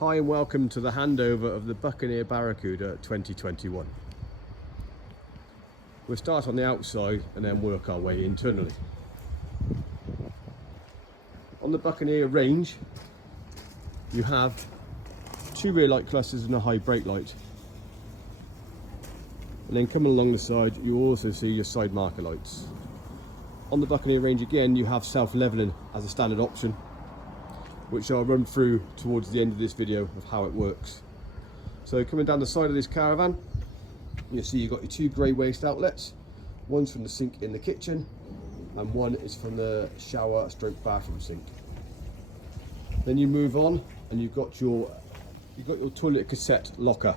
Hi and welcome to the handover of the Buccaneer Barracuda 2021. We'll start on the outside and then work our way internally. On the Buccaneer range, you have two rear light clusters and a high brake light. And then coming along the side, you also see your side marker lights. On the Buccaneer range again, you have self-leveling as a standard option, which I'll run through towards the end of this video of how it works. So coming down the side of this caravan, you'll see you've got your two grey waste outlets. One's from the sink in the kitchen and one is from the shower stroke bathroom sink. Then you move on and you've got your toilet cassette locker.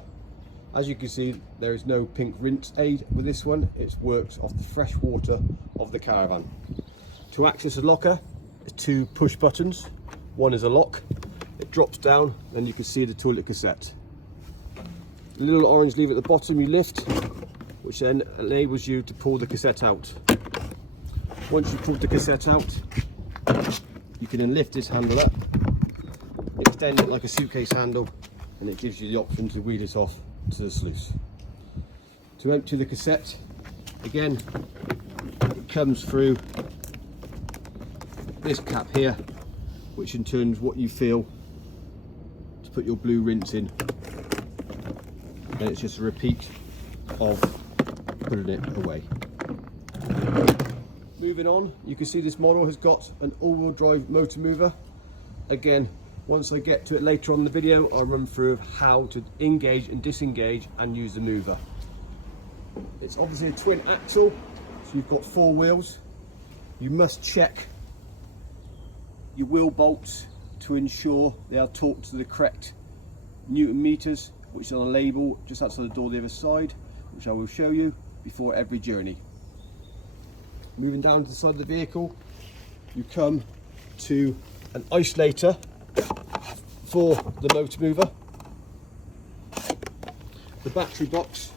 As you can see, there is no pink rinse aid with this one. It works off the fresh water of the caravan. To access the locker, there's two push buttons. One is a lock, it drops down and you can see the toilet cassette. The little orange lever at the bottom you lift, which then enables you to pull the cassette out. Once you've pulled the cassette out, you can then lift this handle up, extend it like a suitcase handle, and it gives you the option to wheel it off to the sluice. To empty the cassette, again, it comes through this cap here, which in turn is what you feel to put your blue rinse in, and it's just a repeat of putting it away. Moving on, you can see this model has got an all-wheel drive motor mover. Again, once I get to it later on in the video, I'll run through how to engage and disengage and use the mover. It's obviously a twin axle, so you've got four wheels. You must check your wheel bolts to ensure they are torqued to the correct Newton meters, which is on a label just outside the door the other side, which I will show you before every journey. Moving down to the side of the vehicle, you come to an isolator for the motor mover, the battery box,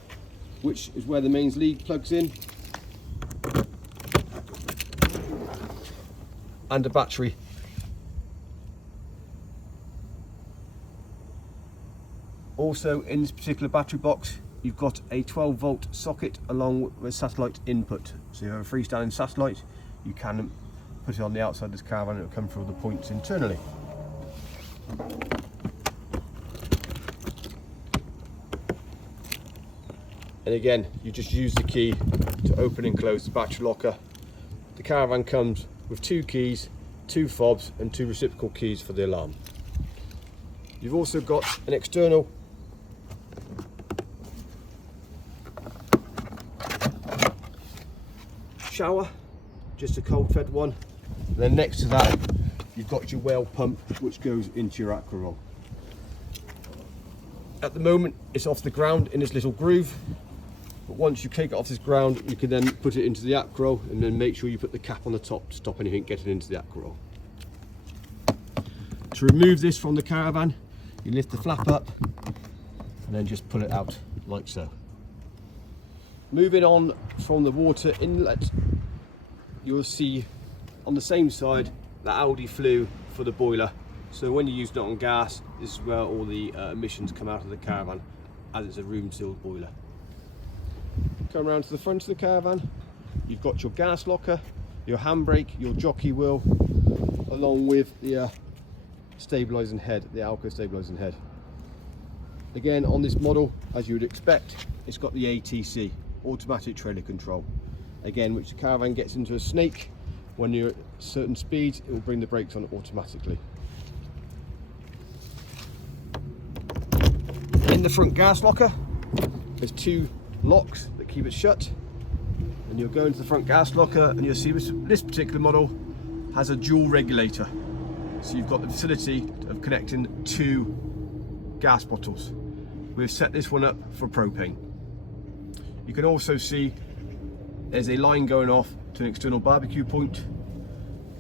which is where the mains lead plugs in, and a battery. Also in this particular battery box, you've got a 12-volt socket along with satellite input. So you have a freestanding satellite, you can put it on the outside of this caravan and it will come through the points internally. And again, you just use the key to open and close the battery locker. The caravan comes with two keys, two fobs and two reciprocal keys for the alarm. You've also got an external shower, just a cold fed one, and then next to that you've got your whale pump which goes into your aqua roll. At the moment it's off the ground in this little groove, but once you take it off this ground you can then put it into the aqua roll and then make sure you put the cap on the top to stop anything getting into the aqua roll. To remove this from the caravan, you lift the flap up and then just pull it out like so. Moving on from the water inlet, you'll see on the same side the Aldi flue for the boiler. So when you use it on gas, this is where all the emissions come out of the caravan, as it's a room sealed boiler. Come around to the front of the caravan, you've got your gas locker, your handbrake, your jockey wheel, along with the stabilising head, the Alco stabilising head. Again, on this model, as you would expect, it's got the ATC, automatic trailer control. Again, which the caravan gets into a snake. When you're at certain speeds, it will bring the brakes on automatically. In the front gas locker, there's two locks that keep it shut. And you'll go into the front gas locker and you'll see this particular model has a dual regulator. So you've got the facility of connecting two gas bottles. We've set this one up for propane. You can also see there's a line going off to an external barbecue point,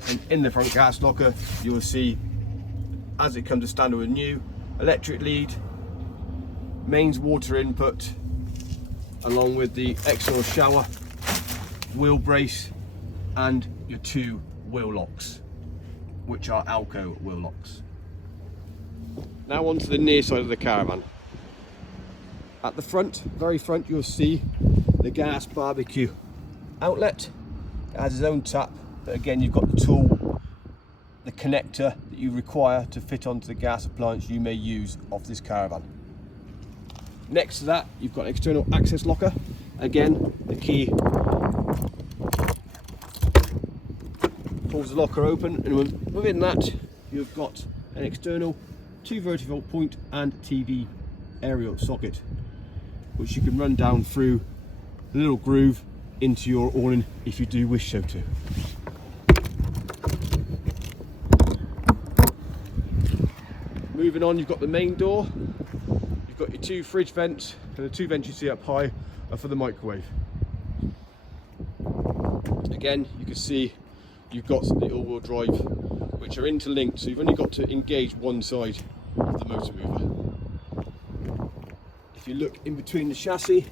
and in the front gas locker you'll see, as it comes to standard with new, electric lead, mains water input, along with the exhaust shower, wheel brace, and your two wheel locks, which are Alco wheel locks. Now onto the near side of the caravan. At the front, very front, you'll see the gas barbecue outlet. It has its own tap, but again you've got the tool, the connector that you require to fit onto the gas appliance you may use off this caravan. Next to that, you've got an external access locker. Again, the key pulls the locker open, and within that you've got an external 230 volt point and TV aerial socket, which you can run down through the little groove into your awning if you do wish so to. Moving on, you've got the main door. You've got your 2 fridge vents, and the 2 vents you see up high are for the microwave. Again, you can see you've got the all-wheel drive, which are interlinked, so you've only got to engage one side of the motor mover. If you look in between the chassis,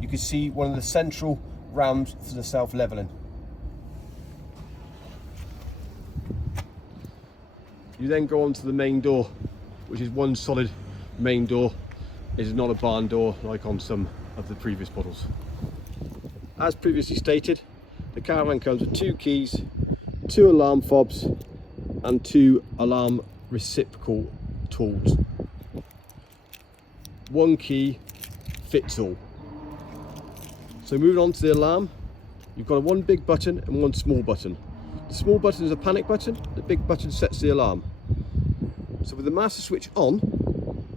you can see one of the central rams for the self-leveling. You then go on to the main door, which is one solid main door. It is not a barn door like on some of the previous models. As previously stated, the caravan comes with 2 keys, 2 alarm fobs and 2 alarm reciprocal tools. 1 key fits all. So moving on to the alarm, you've got 1 big button and 1 small button. The small button is a panic button, the big button sets the alarm. So with the master switch on,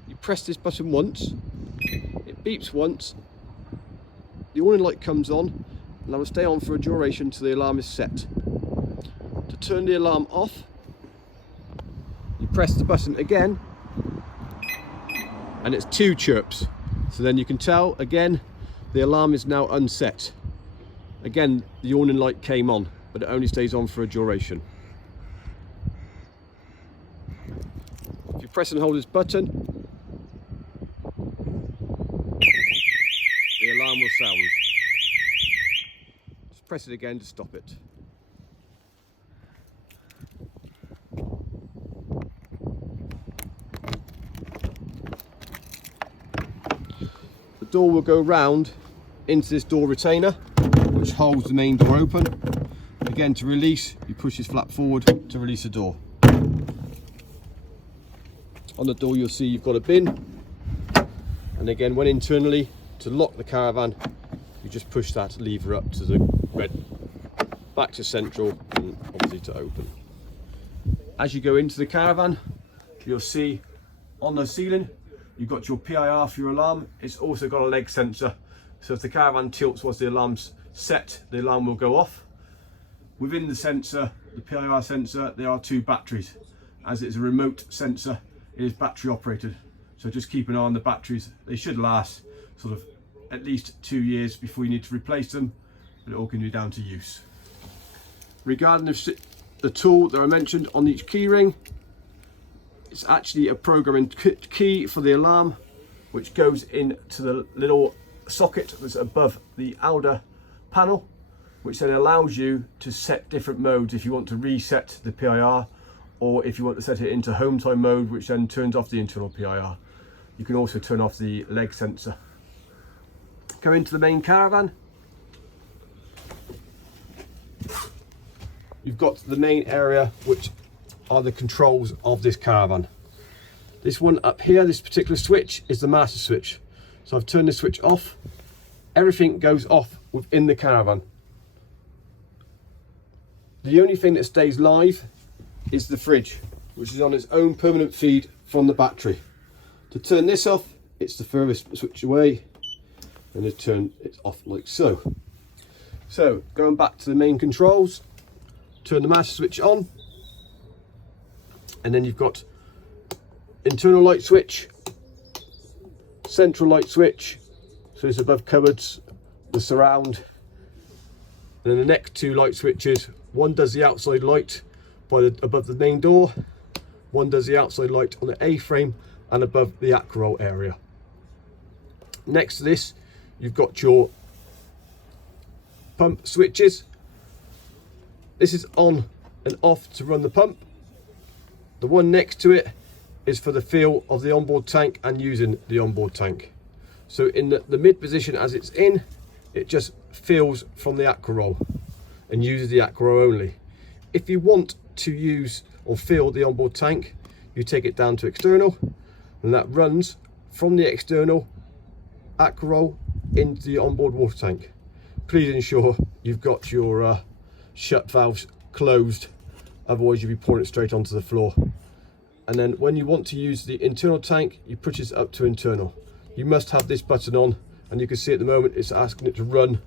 you press this button once, it beeps once, the warning light comes on, and I will stay on for a duration until the alarm is set. To turn the alarm off, you press the button again, and it's 2 chirps. So then you can tell, again, the alarm is now unset. Again, the warning light came on, but it only stays on for a duration. If you press and hold this button, the alarm will sound. Just press it again to stop it. The door will go round into this door retainer, which holds the main door open. Again, to release, you push this flap forward to release the door. On the door you'll see you've got a bin, and again, when internally, to lock the caravan, you just push that lever up to the red, back to central, and obviously to open. As you go into the caravan, you'll see on the ceiling you've got your PIR for your alarm. It's also got a leg sensor, so if the caravan tilts once the alarm's set, the alarm will go off. Within the sensor, the PIR sensor, there are 2 batteries. As it's a remote sensor, it is battery operated, so just keep an eye on the batteries. They should last sort of at least 2 years before you need to replace them, but it all can be down to use. Regarding the tool that I mentioned on each key ring, it's actually a programming key for the alarm, which goes into the little socket that's above the outer panel, which then allows you to set different modes if you want to reset the PIR, or if you want to set it into home time mode, which then turns off the internal PIR. You can also turn off the leg sensor. Go into the main caravan. You've got the main area, which are the controls of this caravan. This one up here, this particular switch, is the master switch. So I've turned the switch off. Everything goes off within the caravan. The only thing that stays live is the fridge, which is on its own permanent feed from the battery. To turn this off, it's the furthest switch away, and to turn it off like so. So going back to the main controls, turn the master switch on, and then you've got internal light switch, central light switch, so it's above cupboards, the surround, and then the next 2 light switches, one does the outside light above the main door, one does the outside light on the A-frame and above the acrow area. Next to this, you've got your pump switches. This is on and off to run the pump. The one next to it is for the feel of the onboard tank and using the onboard tank. So in the mid position as it's in, it just feels from the aqua roll and uses the aqua roll only. If you want to use or feel the onboard tank, you take it down to external, and that runs from the external aqua roll into the onboard water tank. Please ensure you've got your shut valves closed, otherwise you'll be pouring it straight onto the floor. And then when you want to use the internal tank, you push this up to internal. You must have this button on, and you can see at the moment it's asking it to run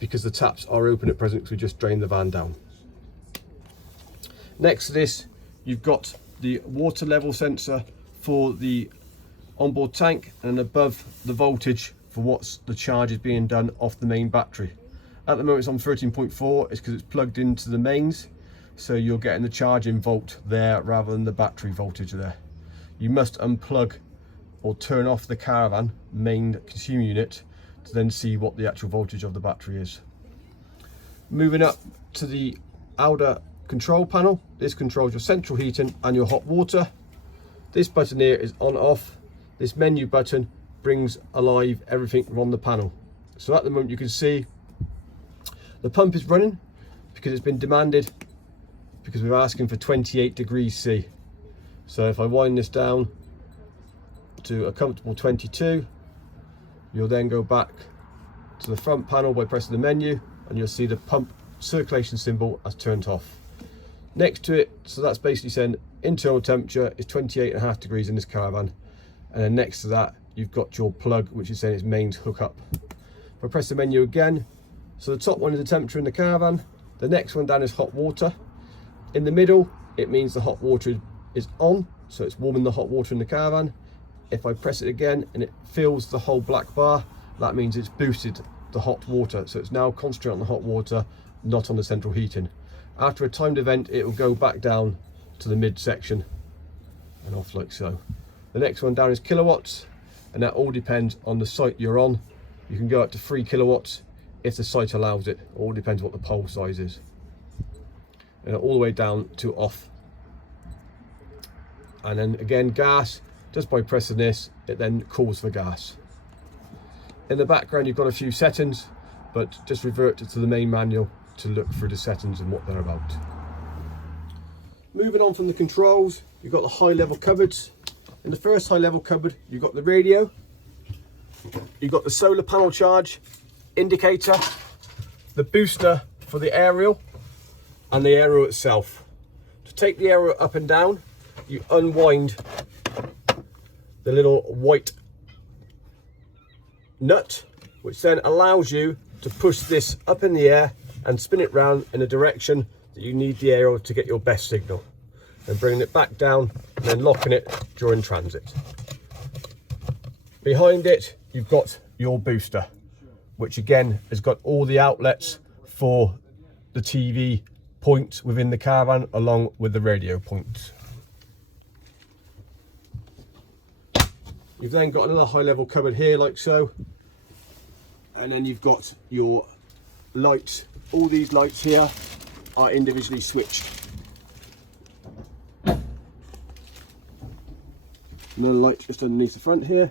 because the taps are open at present because we just drained the van down. Next to this, you've got the water level sensor for the onboard tank, and above the voltage for what's the charge is being done off the main battery. At the moment it's on 13.4, it's because it's plugged into the mains, so you're getting the charging volt there rather than the battery voltage there. You must unplug or turn off the caravan main consumer unit to then see what the actual voltage of the battery is. Moving up to the outer control panel, this controls your central heating and your hot water. This button here is on off. This menu button brings alive everything on the panel. So at the moment you can see the pump is running because it's been demanded, because we're asking for 28 degrees C. So if I wind this down to a comfortable 22, you'll then go back to the front panel by pressing the menu, and you'll see the pump circulation symbol has turned off. Next to it, so that's basically saying internal temperature is 28.5 degrees in this caravan, and then next to that you've got your plug which is saying it's mains hook up. If I press the menu again, so the top one is the temperature in the caravan, the next one down is hot water. In the middle it means the hot water is on, so it's warming the hot water in the caravan. If I press it again and it fills the whole black bar, that means it's boosted the hot water, so it's now concentrating on the hot water, not on the central heating. After a timed event, it will go back down to the mid section and off like so. The next one down is kilowatts, and that all depends on the site you're on. You can go up to 3 kilowatts if the site allows it. It all depends what the pole size is. And all the way down to off. And then again, gas, just by pressing this, it then calls for gas. In the background you've got a few settings, but just revert to the main manual to look through the settings and what they're about. Moving on from the controls, you've got the high level cupboards. In the first high level cupboard you've got the radio, you've got the solar panel charge indicator, the booster for the aerial, and the aerial itself. To take the aerial up and down, you unwind the little white nut, which then allows you to push this up in the air and spin it round in a direction that you need the aerial to get your best signal, and bringing it back down and then locking it during transit. Behind it you've got your booster, which again has got all the outlets for the TV point within the caravan along with the radio point. You've then got another high level cupboard here like so, and then you've got your lights. All these lights here are individually switched. Another light just underneath the front here,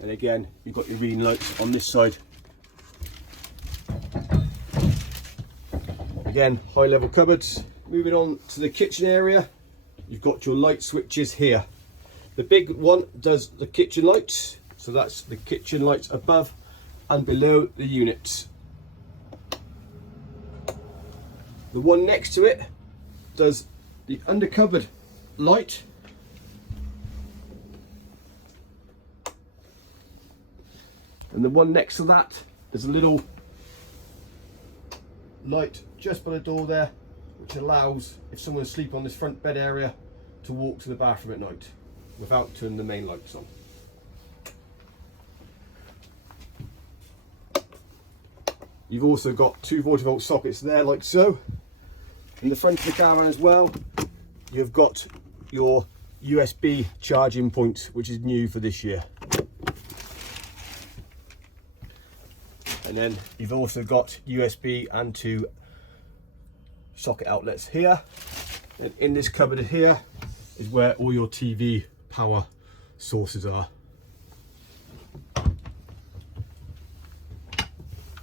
and again you've got your reading lights on this side. Again, high level cupboards. Moving on to the kitchen area, you've got your light switches here. The big one does the kitchen lights, so that's the kitchen lights above and below the units. The one next to it does the undercupboard light, and the one next to that is a little light just by the door there, which allows, if someone's asleep on this front bed area, to walk to the bathroom at night without turning the main lights on. You've also got 2 40-volt sockets there like so. In the front of the caravan as well, you've got your USB charging point, which is new for this year. And then you've also got USB and 2 socket outlets here. And in this cupboard here is where all your TV power sources are.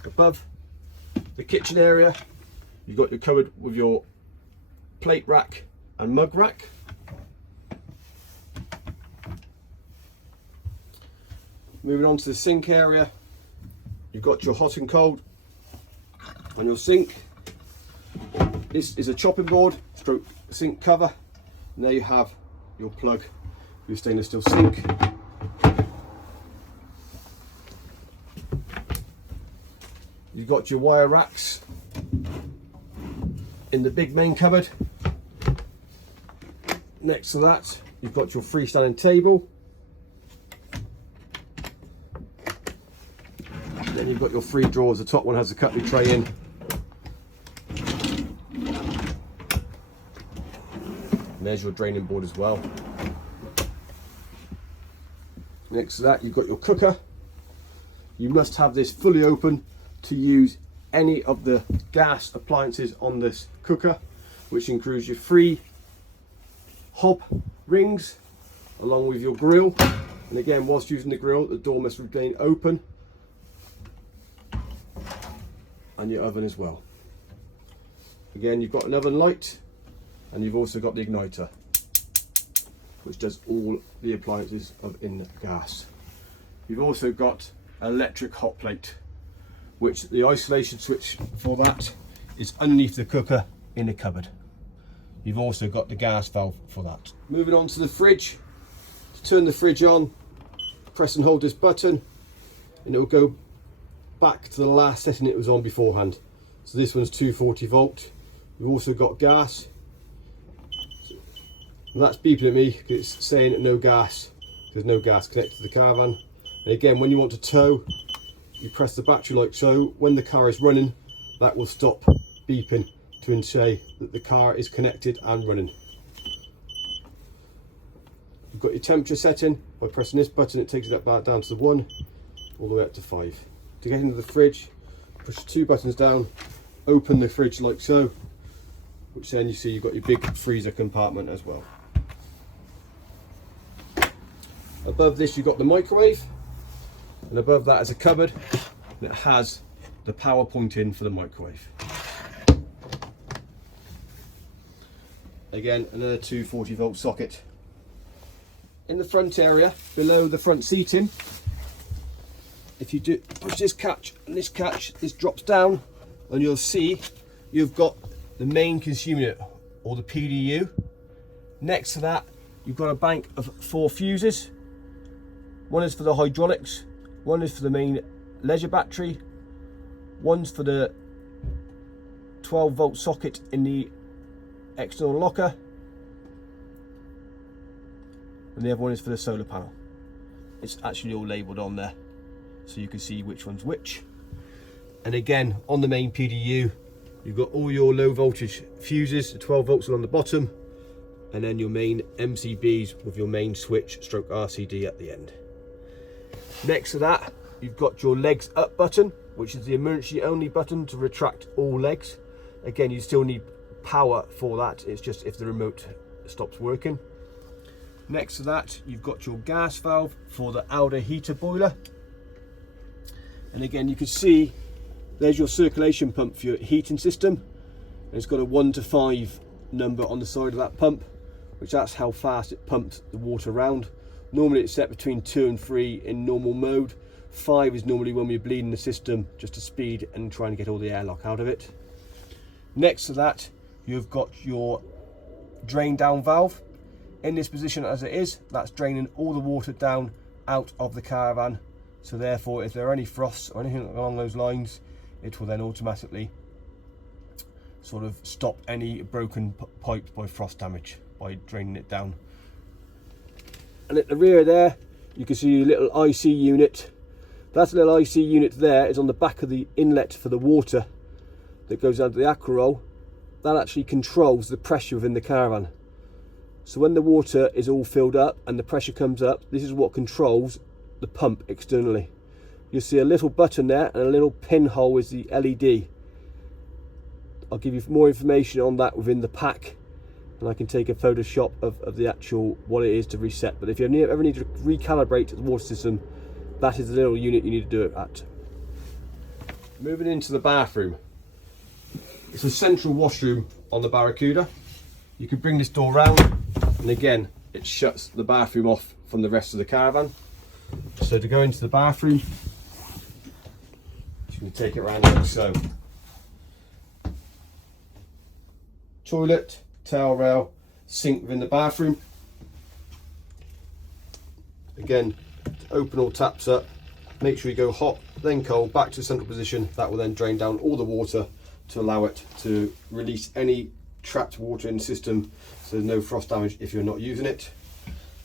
Above the kitchen area, you've got your cupboard with your plate rack and mug rack. Moving on to the sink area, you've got your hot and cold on your sink. This is a chopping board stroke sink cover, and there you have your plug for your stainless steel sink. You've got your wire racks in the big main cupboard. Next to that, you've got your freestanding table. Then you've got your 3 drawers. The top one has the cutlery tray in. And there's your draining board as well. Next to that, you've got your cooker. You must have this fully open to use any of the gas appliances on this cooker, which includes your 3 hob rings along with your grill. And again, whilst using the grill, the door must remain open, and your oven as well. Again, you've got an oven light, and you've also got the igniter, which does all the appliances in gas. You've also got an electric hot plate, which the isolation switch for that is underneath the cooker in the cupboard. You've also got the gas valve for that. Moving on to the fridge. To turn the fridge on, press and hold this button, and it will go back to the last setting it was on beforehand. So this one's 240 volt. We've also got gas. And that's beeping at me because it's saying no gas. There's no gas connected to the caravan. And again, when you want to tow, you press the battery like so. When the car is running, that will stop beeping to say that the car is connected and running. You've got your temperature setting. By pressing this button, it takes it back down to the 1 all the way up to 5. To get into the fridge, push 2 buttons down, open the fridge like so, which then you see you've got your big freezer compartment as well. Above this you've got the microwave, and above that is a cupboard that has the power point in for the microwave. Again, another 240 volt socket. In the front area, below the front seating, if you do push this catch and this catch, this drops down, and you'll see you've got the main consumer unit, or the PDU. Next to that, you've got a bank of 4 fuses. One is for the hydraulics, one is for the main leisure battery, one's for the 12 volt socket in the external locker, and the other one is for the solar panel. It's actually all labelled on there, so you can see which one's which. And again, on the main PDU, you've got all your low voltage fuses, the 12 volts along the bottom, and then your main MCBs with your main switch stroke RCD at the end. Next to that, you've got your legs up button, which is the emergency only button to retract all legs. Again, you still need power for that, it's just if the remote stops working. Next to that, you've got your gas valve for the outer heater boiler. And again, you can see there's your circulation pump for your heating system. And it's got a 1 to 5 number on the side of that pump, which that's how fast it pumps the water around. Normally it's set between 2 and 3 in normal mode. 5 is normally when we're bleeding the system just to speed and trying to get all the airlock out of it. Next to that, you've got your drain down valve. In this position as it is, that's draining all the water down out of the caravan. So therefore, if there are any frosts or anything along those lines, it will then automatically sort of stop any broken pipes by frost damage by draining it down. And at the rear there, you can see your little IC unit. That little IC unit there is on the back of the inlet for the water that goes down to the aqua roll. That actually controls the pressure within the caravan. So when the water is all filled up and the pressure comes up, this is what controls the pump externally. You'll see a little button there and a little pinhole is the LED. I'll give you more information on that within the pack, and I can take a Photoshop of the actual what it is to reset. But if you ever need to recalibrate the water system, that is the little unit you need to do it at. Moving into the bathroom. It's a central washroom on the Barracuda. You can bring this door round, and again it shuts the bathroom off from the rest of the caravan. So to go into the bathroom, just going to take it around like so. Toilet, towel rail, sink within the bathroom. Again, to open all taps up, make sure you go hot, then cold, back to the central position. That will then drain down all the water to allow it to release any trapped water in the system, so there's no frost damage if you're not using it.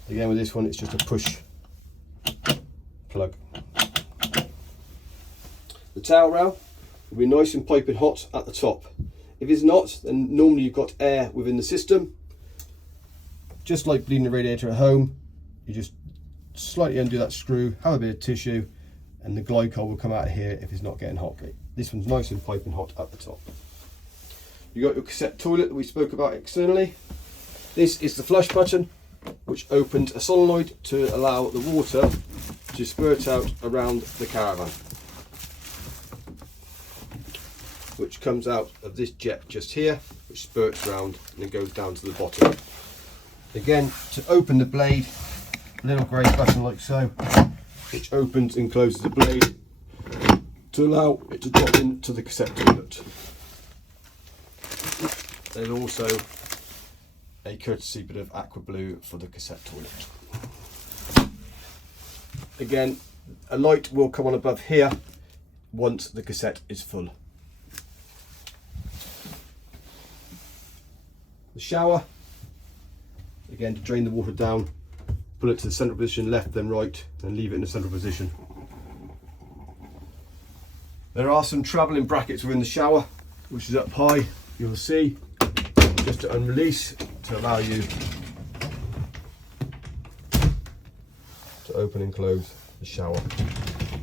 Again, with this one, it's just a push plug. The towel rail will be nice and piping hot at the top. If it's not, then normally you've got air within the system. Just like bleeding the radiator at home, you just slightly undo that screw, have a bit of tissue, and the glycol will come out of here if it's not getting hot. This one's nice and piping hot at the top. You've got your cassette toilet that we spoke about externally. This is the flush button, which opens a solenoid to allow the water to spurt out around the caravan, which comes out of this jet just here, which spurts around and then goes down to the bottom. Again, to open the blade, a little grey button like so, which opens and closes the blade to allow it to drop into the cassette toilet. There's also a courtesy bit of aqua blue for the cassette toilet. Again, a light will come on above here once the cassette is full. The shower, again to drain the water down, pull it to the central position, left then right, and leave it in the central position. There are some travelling brackets within the shower, which is up high, you'll see, just to unrelease to allow you to open and close the shower.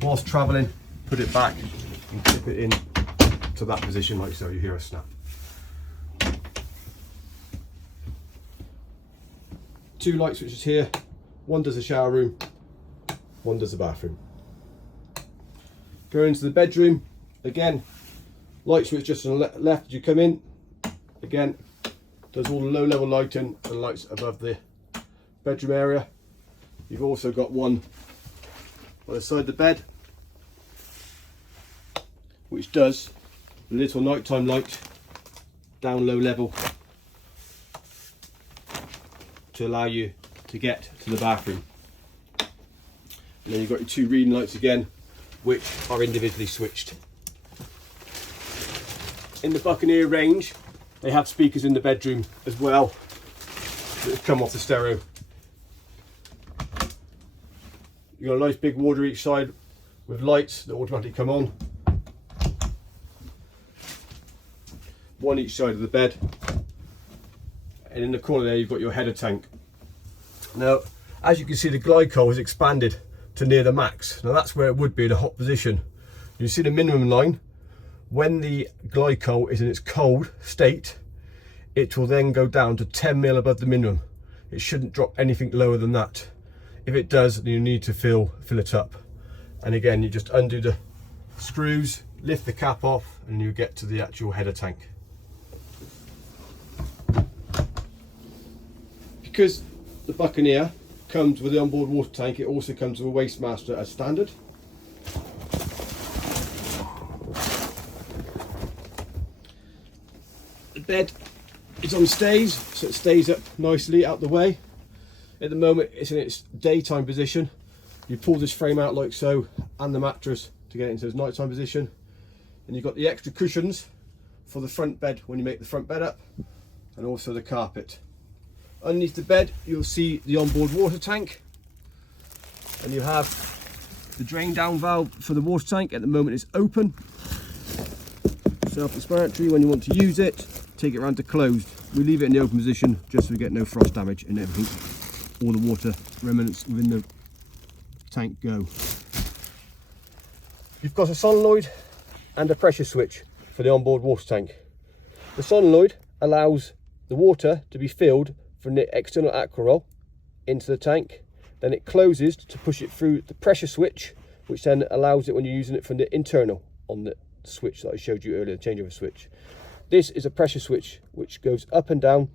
Whilst travelling, put it back and clip it in to that position like so, you hear a snap. Two light switches here, one does the shower room, one does the bathroom. Go into the bedroom, again, light switch just on the left as you come in, again, does all the low level lighting and lights above the bedroom area. You've also got one by the side of the bed, which does a little nighttime light down low level to allow you to get to the bathroom. And then you've got your two reading lights again, which are individually switched. In the Buccaneer range, they have speakers in the bedroom as well that come off the stereo. You've got a nice big wardrobe each side with lights that automatically come on. One each side of the bed. And in the corner there you've got your header tank. Now, as you can see, the glycol has expanded to near the max. Now that's where it would be in a hot position. You see the minimum line. When the glycol is in its cold state, it will then go down to 10 mil above the minimum. It shouldn't drop anything lower than that. If it does, then you need to fill it up. And again, you just undo the screws, lift the cap off, and you get to the actual header tank. Because the Buccaneer comes with the onboard water tank, it also comes with a waste master as standard. The bed is on stays, so it stays up nicely out the way. At the moment it's in its daytime position. You pull this frame out like so, and the mattress to get it into its nighttime position. And you've got the extra cushions for the front bed when you make the front bed up, and also the carpet. Underneath the bed you'll see the onboard water tank, and you have the drain down valve for the water tank. At the moment it's open, self-explanatory. When you want to use it, take it around to closed. We leave it in the open position just so we get no frost damage and everything, all the water remnants within the tank go. You've got a solenoid and a pressure switch for the onboard water tank. The solenoid allows the water to be filled from the external aqua roll into the tank. Then it closes to push it through the pressure switch, which then allows it when you're using it from the internal on the switch that I showed you earlier, the changeover switch. This is a pressure switch which goes up and down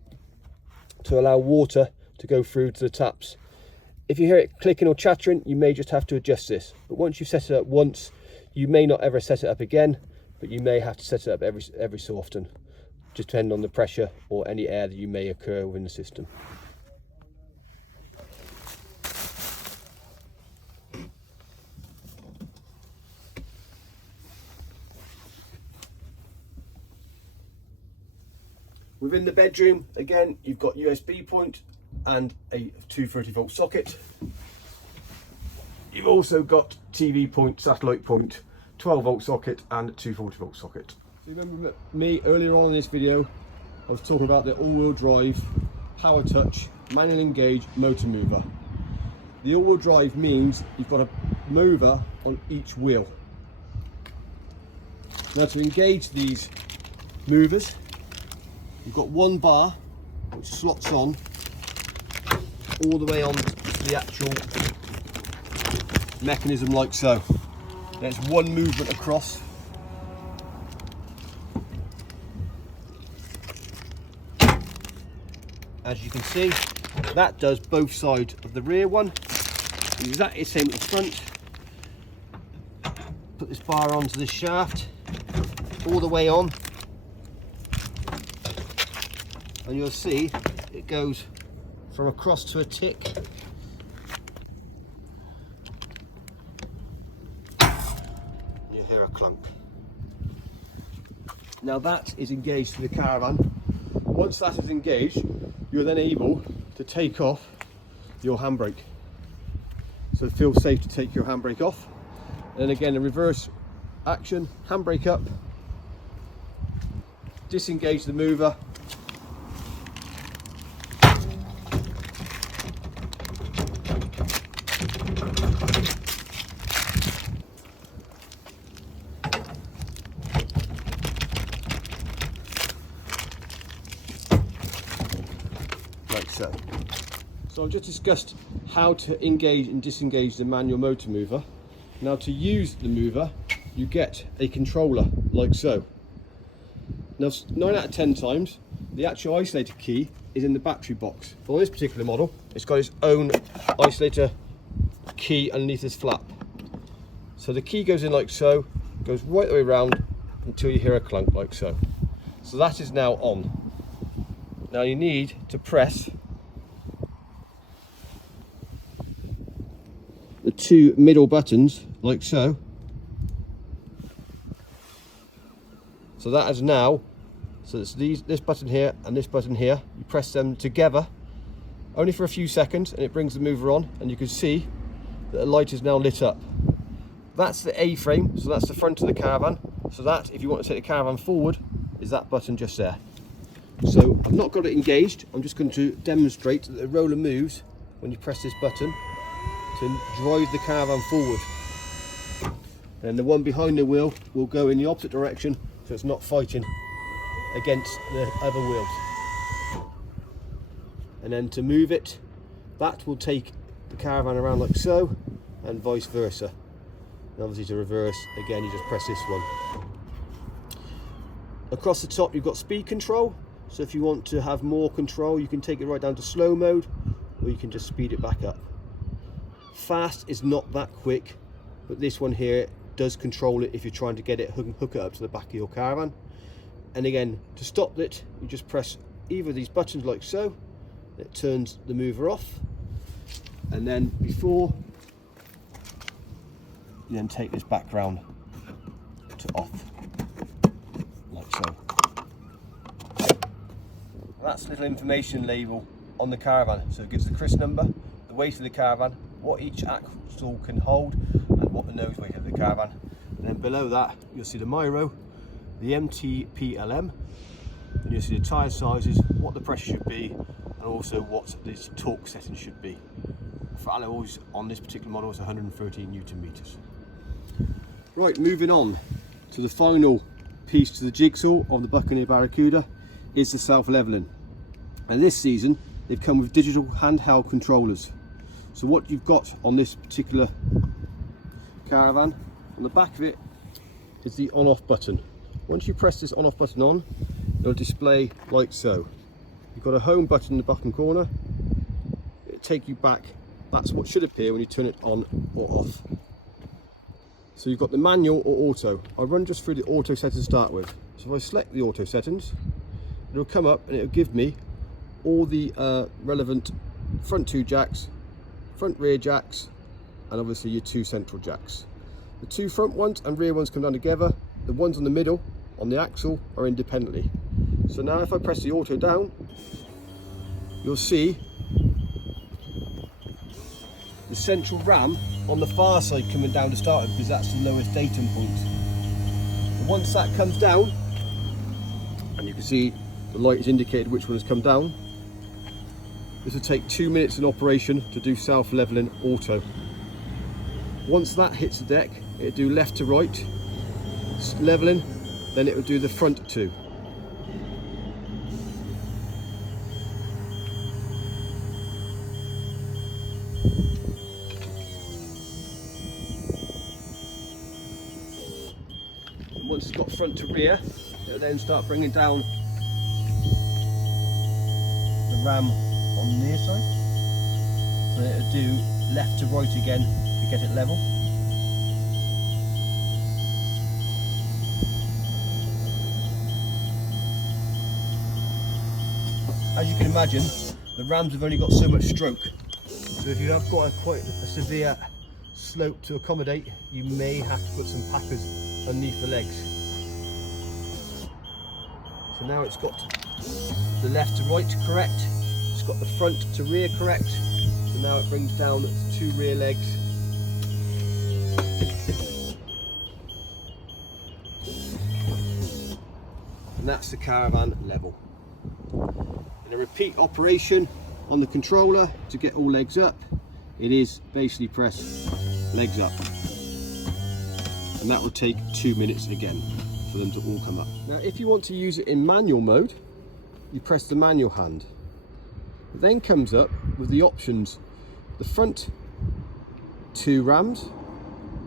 to allow water to go through to the taps. If you hear it clicking or chattering, you may just have to adjust this. But once you've set it up once, you may not ever set it up again, but you may have to set it up every so often, just depending on the pressure or any air that you may occur within the system. Within the bedroom, again, you've got USB point and a 230-volt socket. You've also got TV point, satellite point, 12-volt socket and 240-volt socket. So you remember me earlier on in this video, I was talking about the all-wheel drive, power touch, manual engage motor mover. The all-wheel drive means you've got a mover on each wheel. Now to engage these movers, you've got one bar which slots on all the way on the actual mechanism like so. There's one movement across. As you can see, that does both sides of the rear one. Exactly the same at the front. Put this bar onto this shaft, all the way on. And you'll see it goes from across to a tick. You hear a clunk. Now that is engaged to the caravan. Once that is engaged, you're then able to take off your handbrake. So feel safe to take your handbrake off. And then again, a reverse action, handbrake up, disengage the mover, like so. So I've just discussed how to engage and disengage the manual motor mover. Now to use the mover, you get a controller like so. Now 9 out of 10 times, the actual isolator key is in the battery box. But on this particular model, it's got its own isolator key underneath this flap. So the key goes in like so, goes right the way around until you hear a clunk like so. So that is now on. Now you need to press the two middle buttons like so. So that is now, so it's this button here and this button here. You press them together only for a few seconds and it brings the mover on, and you can see that the light is now lit up. That's the A-frame, so that's the front of the caravan. So that, if you want to take the caravan forward, is that button just there. So I've not got it engaged, I'm just going to demonstrate that the roller moves when you press this button to drive the caravan forward. And the one behind the wheel will go in the opposite direction, so it's not fighting against the other wheels. And then to move it, that will take the caravan around like so, and vice versa. And obviously to reverse, again you just press this one. Across the top you've got speed control, so if you want to have more control you can take it right down to slow mode, or you can just speed it back up. Fast is not that quick, but this one here does control it if you're trying to get it, hook it up to the back of your caravan. And again, to stop it, you just press either of these buttons like so. It turns the mover off, and then before you then take this back round to off, like so. That's a little information label on the caravan, so it gives the Chris number, the weight of the caravan, what each axle can hold, and what the nose weight of the caravan. And then below that you'll see the Miro, the MTPLM, and you'll see the tyre sizes, what the pressure should be, and also what this torque setting should be. For alloys on this particular model is 113 Newton meters. Right, moving on to the final piece to the jigsaw of the Buccaneer Barracuda is the self-leveling. And this season they've come with digital handheld controllers. So what you've got on this particular caravan, on the back of it is the on-off button. Once you press this on-off button on, it'll display like so. You've got a home button in the bottom corner. It'll take you back. That's what should appear when you turn it on or off. So you've got the manual or auto. I'll run just through the auto settings to start with. So if I select the auto settings, it'll come up and it'll give me all the relevant front 2 jacks, front rear jacks, and obviously your 2 central jacks. The 2 front ones and rear ones come down together. The ones on the middle on the axle are independently. So now if I press the auto down, you'll see the central ram on the far side coming down to start with, because that's the lowest datum point. And once that comes down, and you can see the light has indicated which one has come down, this will take 2 minutes in operation to do self-leveling auto. Once that hits the deck, it'll do left to right, leveling, then it will do the front 2. And once it's got front to rear, it'll then start bringing down the ram on the near side. So it'll do left to right again to get it level. As you can imagine, the rams have only got so much stroke. So if you have got quite a severe slope to accommodate, you may have to put some packers underneath the legs. So now it's got the left to right correct, it's got the front to rear correct, so now it brings down the 2 rear legs. And that's the caravan level. In a repeat operation on the controller to get all legs up, it is basically press legs up, and that will take 2 minutes again for them to all come up. Now if you want to use it in manual mode, you press the manual hand. It then comes up with the options: the front 2 rams,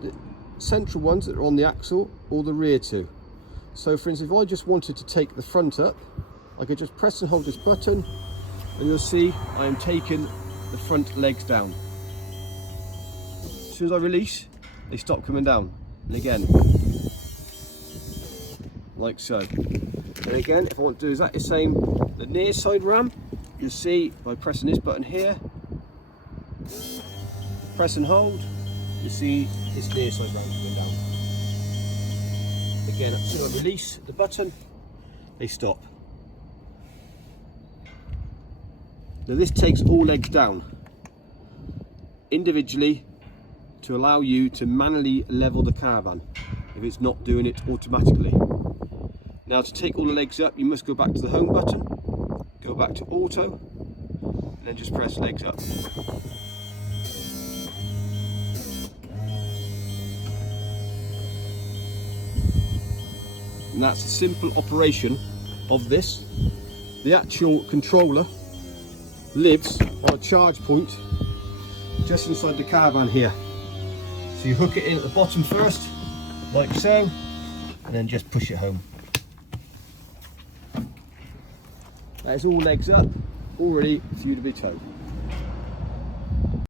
the central ones that are on the axle, or the rear 2. So for instance, if I just wanted to take the front up, I could just press and hold this button, and you'll see I am taking the front legs down. As soon as I release, they stop coming down. And again, like so. And again, if I want to do exactly the same, the near side ram, you'll see by pressing this button here, press and hold, you'll see this near side ram coming down. Again, as soon as I release the button, they stop. Now this takes all legs down individually to allow you to manually level the caravan if it's not doing it automatically. Now to take all the legs up, you must go back to the home button, go back to auto, and then just press legs up. And that's a simple operation of this. The actual controller lives on a charge point just inside the caravan here. So you hook it in at the bottom first, like so, and then just push it home. That is all legs up, all ready for you to be towed.